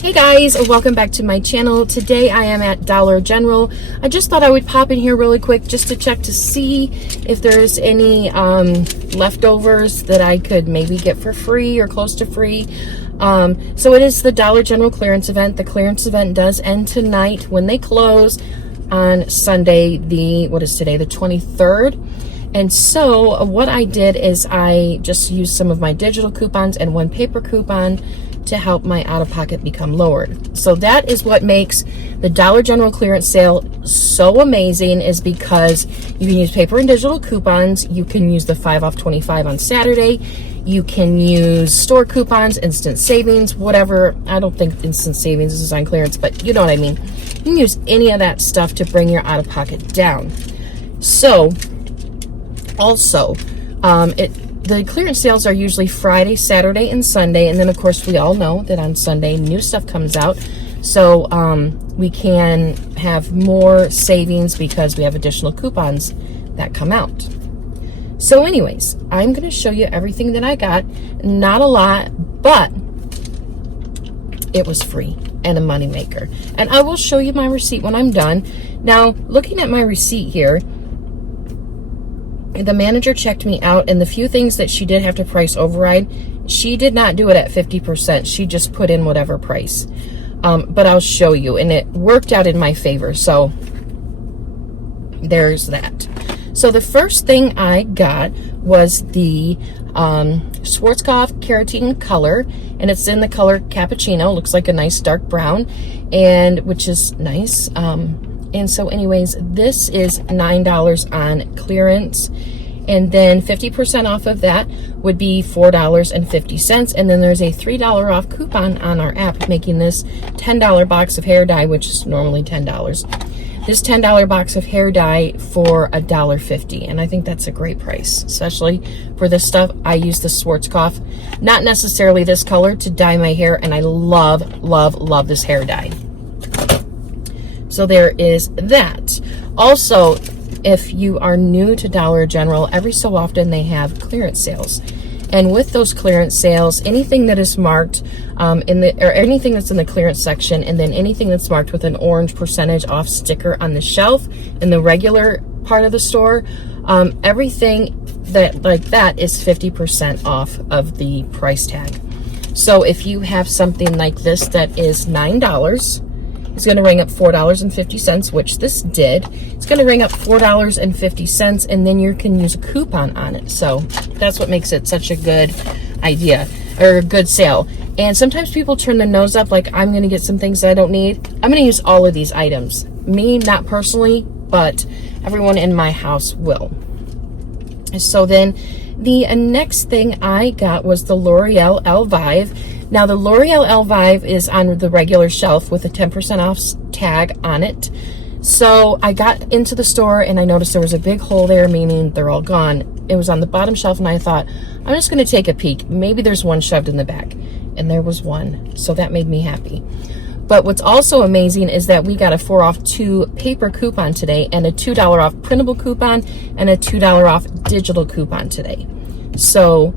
Hey guys, welcome back to my channel. Today I am at Dollar General. I just thought I would pop in here really quick just to check to see if there's any leftovers that I could maybe get for free or close to free. So it is the Dollar General clearance event. The clearance event does end tonight when they close on Sunday, the 23rd. And so what I did is I just used some of my digital coupons and one paper coupon to help my out-of-pocket become lowered. So that is what makes the Dollar General clearance sale so amazing, is because you can use paper and digital coupons. You can use the 5 off 25 on Saturday. You can use store coupons, instant savings, whatever. I don't think instant savings is on clearance, but you know what I mean. You can use any of that stuff to bring your out-of-pocket down. So also, the clearance sales are usually Friday, Saturday, and Sunday. And then, of course, we all know that on Sunday, new stuff comes out. So we can have more savings because we have additional coupons that come out. So anyways, I'm going to show you everything that I got. Not a lot, but it was free and a moneymaker. And I will show you my receipt when I'm done. Now, looking at my receipt here, the manager checked me out, and the few things that she did have to price override, she did not do it at 50%. She just put in whatever price. But I'll show you, and it worked out in my favor. So there's that. So the first thing I got was the Schwarzkopf Keratin color, and it's in the color cappuccino. Looks like a nice dark brown, and which is nice. And so anyways, this is $9 on clearance. And then 50% off of that would be $4.50. And then there's a $3 off coupon on our app, making this $10 box of hair dye, which is normally $10. This $10 box of hair dye for $1.50. And I think that's a great price, especially for this stuff. I use the Schwarzkopf, not necessarily this color, to dye my hair. And I love, love, love this hair dye. So there is that. Also, if you are new to Dollar General, every so often they have clearance sales. And with those clearance sales, anything that is marked anything that's in the clearance section, and then anything that's marked with an orange percentage off sticker on the shelf in the regular part of the store, everything that like that is 50% off of the price tag. So if you have something like this that is $9, it's going to ring up $4.50, which this did. It's going to ring up $4.50, and then you can use a coupon on it. So that's what makes it such a good idea, or a good sale. And sometimes people turn their nose up, like, I'm going to get some things that I don't need. I'm going to use all of these items. Me, not personally, but everyone in my house will. So then the next thing I got was the L'Oreal Elvive. Now, the L'Oreal Elvive is on the regular shelf with a 10% off tag on it. So I got into the store and I noticed there was a big hole there, meaning they're all gone. It was on the bottom shelf, and I thought, I'm just going to take a peek. Maybe there's one shoved in the back. And there was one. So that made me happy. But what's also amazing is that we got a 4 off 2 paper coupon today, and a $2 off printable coupon, and a $2 off digital coupon today. So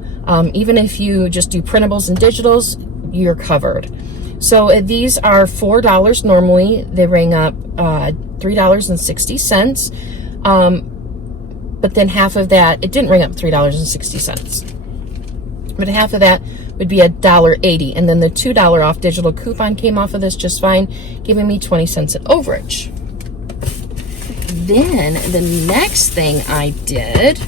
even if you just do printables and digitals, you're covered. So these are $4 normally. They ring up $3.60. But then half of that, it didn't ring up $3.60. But half of that would be $1.80. And then the $2 off digital coupon came off of this just fine, giving me 20 cents at overage. Then the next thing I did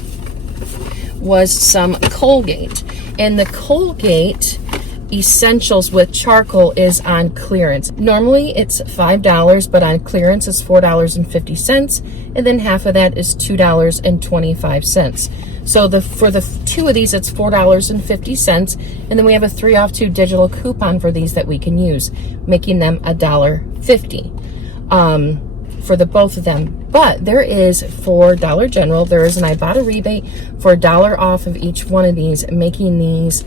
was some Colgate. And the Colgate Essentials with charcoal is on clearance. Normally it's $5, but on clearance it's $4.50, and then half of that is $2.25. So for the 2 of these, it's $4.50, and then we have a 3 off 2 digital coupon for these that we can use, making them $1.50 for the both of them. But there is, for Dollar General, there is an Ibotta rebate for $1 off of each one of these, making these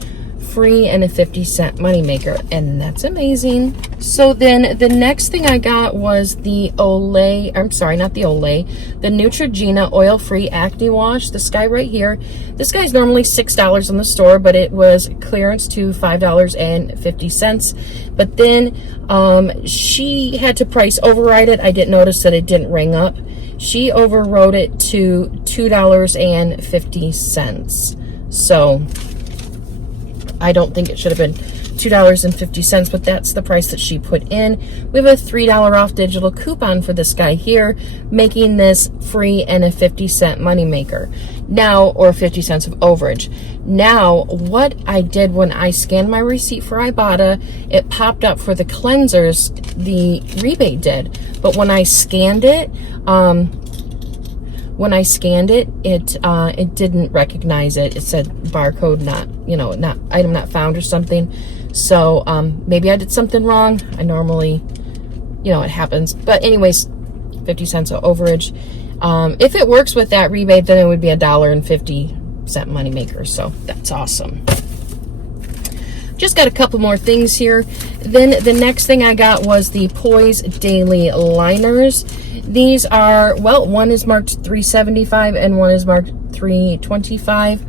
free and a 50-cent moneymaker, and that's amazing. So then the next thing I got was the Olay, I'm sorry, not the Olay, the Neutrogena oil-free acne wash. This guy right here, this guy's normally $6 in the store, but it was clearance to $5.50. But then she had to price override it. I didn't notice that it didn't ring up. She overrode it to $2.50. So I don't think it should have been $2.50, but that's the price that she put in. We have a $3 off digital coupon for this guy here, making this free and a 50-cent moneymaker. Now, or 50 cents of overage. Now, what I did when I scanned my receipt for Ibotta, it popped up for the cleansers, the rebate did. But when I scanned it, it didn't recognize it. It said barcode not, not item not found or something. So maybe I did something wrong. I normally, it happens. But anyways, 50 cents of overage. If it works with that rebate, then it would be $1.50 moneymaker. So that's awesome. Just got a couple more things here. Then the next thing I got was the Poise Daily Liners. These are, well, one is marked $3.75 and one is marked $3.25.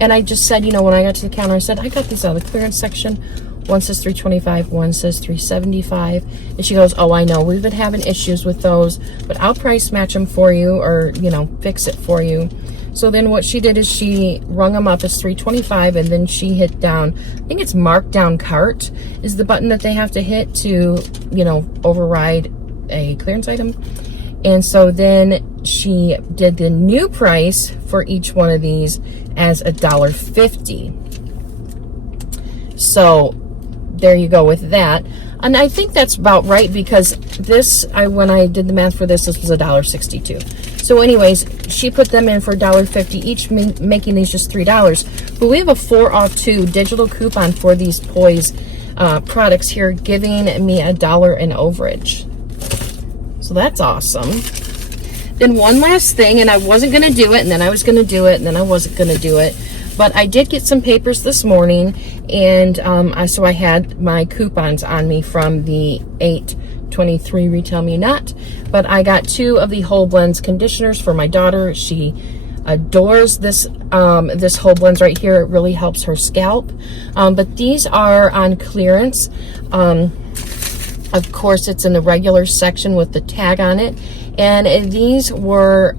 And I just said, when I got to the counter, I said, I got these out of the clearance section. One says $3.25, one says $3.75. And she goes, oh, I know, we've been having issues with those, but I'll price match them for you, or, fix it for you. So then what she did is she rung them up as $3.25, and then she hit down, I think it's mark down cart is the button that they have to hit to, override a clearance item. And so then she did the new price for each one of these as $1.50. So there you go with that. And I think that's about right, because this, when I did the math for this was $1.62. So anyways, she put them in for $1.50 each, making these just $3. But we have a 4 off 2 digital coupon for these Poise products here, giving me $1 in overage. So that's awesome. Then one last thing, and I wasn't going to do it, and then I was going to do it, and then I wasn't going to do it. But I did get some papers this morning, and so I had my coupons on me from the 8/23 Retail Me Not. But I got 2 of the Whole Blends conditioners for my daughter. She adores this this Whole Blends right here. It really helps her scalp. But these are on clearance. Of course, it's in the regular section with the tag on it. And these were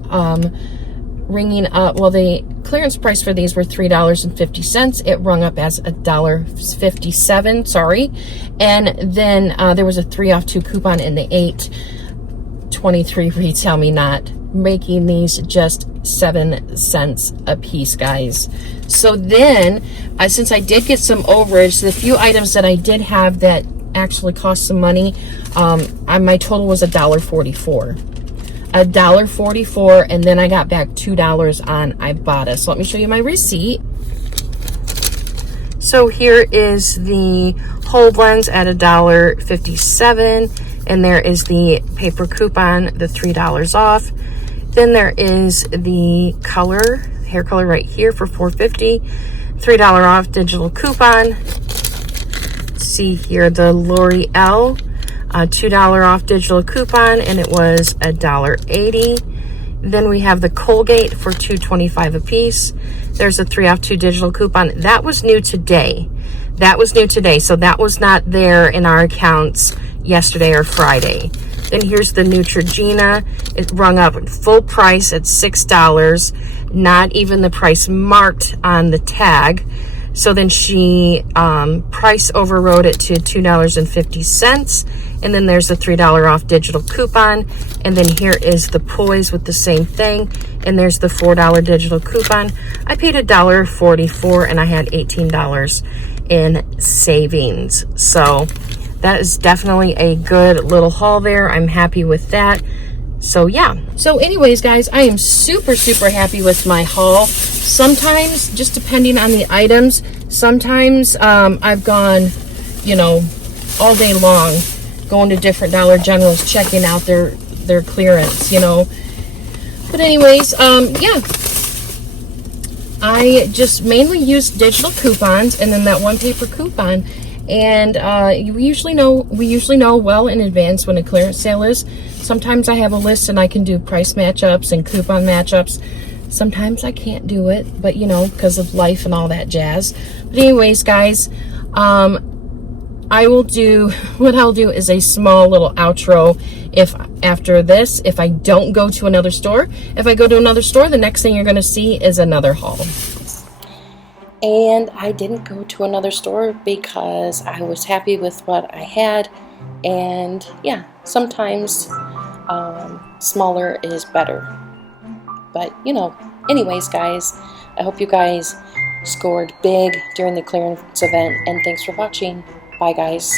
ringing up, well, the clearance price for these were $3.50. It rung up as $1.57, sorry. And then there was a 3 off 2 coupon in the 8/23 Retail Me Not, making these just 7 cents a piece, guys. So then, since I did get some overage, the few items that I did have that actually cost some money, my total was $1.44. $1.44, and then I got back $2 on Ibotta. So let me show you my receipt. So here is the Whole Blends at $1.57, and there is the paper coupon, the $3 off. Then there is the hair color right here for $4.50, $3 off digital coupon. See here the L'Oreal, $2 off digital coupon, and it was $1.80. Then we have the Colgate for $2.25 a piece. There's a 3 off 2 digital coupon. That was new today. So that was not there in our accounts yesterday or Friday. Then here's the Neutrogena. It rung up full price at $6, not even the price marked on the tag. So then she price overrode it to $2.50. And then there's the $3 off digital coupon. And then here is the Poise with the same thing. And there's the $4 digital coupon. I paid $1.44 and I had $18 in savings. So that is definitely a good little haul there. I'm happy with that. So yeah. So anyways, guys, I am super, super happy with my haul. Sometimes, just depending on the items, sometimes I've gone, all day long, going to different Dollar Generals, checking out their clearance, But anyways, yeah. I just mainly use digital coupons and then that one paper coupon. And we usually know well in advance when a clearance sale is. Sometimes I have a list and I can do price matchups and coupon matchups. Sometimes I can't do it, but you know, because of life and all that jazz. But anyways, guys, I will do, what I'll do is a small little outro after this, if I don't go to another store. If I go to another store, the next thing you're going to see is another haul. And I didn't go to another store because I was happy with what I had. And yeah, sometimes smaller is better. But you know, anyways, guys, I hope you guys scored big during the clearance event. And thanks for watching. Bye, guys.